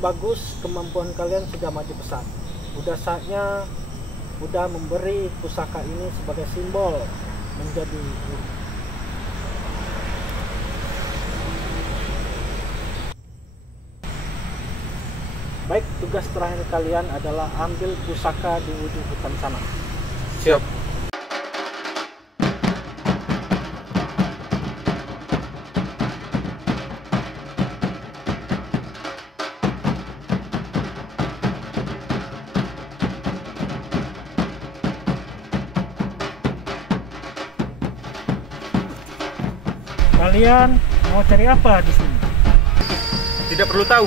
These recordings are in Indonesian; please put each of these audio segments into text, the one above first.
bagus, kemampuan kalian sudah maju pesat. Udah saatnya Buddha memberi pusaka ini sebagai simbol menjadi guru. Baik, tugas terakhir kalian adalah ambil pusaka di ujung hutan sana. Siap. Kalian mau cari apa di sini? Tidak perlu tahu.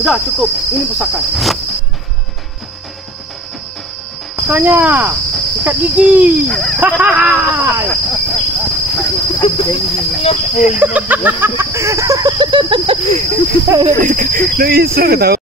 Sudah cukup, ini pusaka. Pusakanya sikat gigi. Lu iso tahu.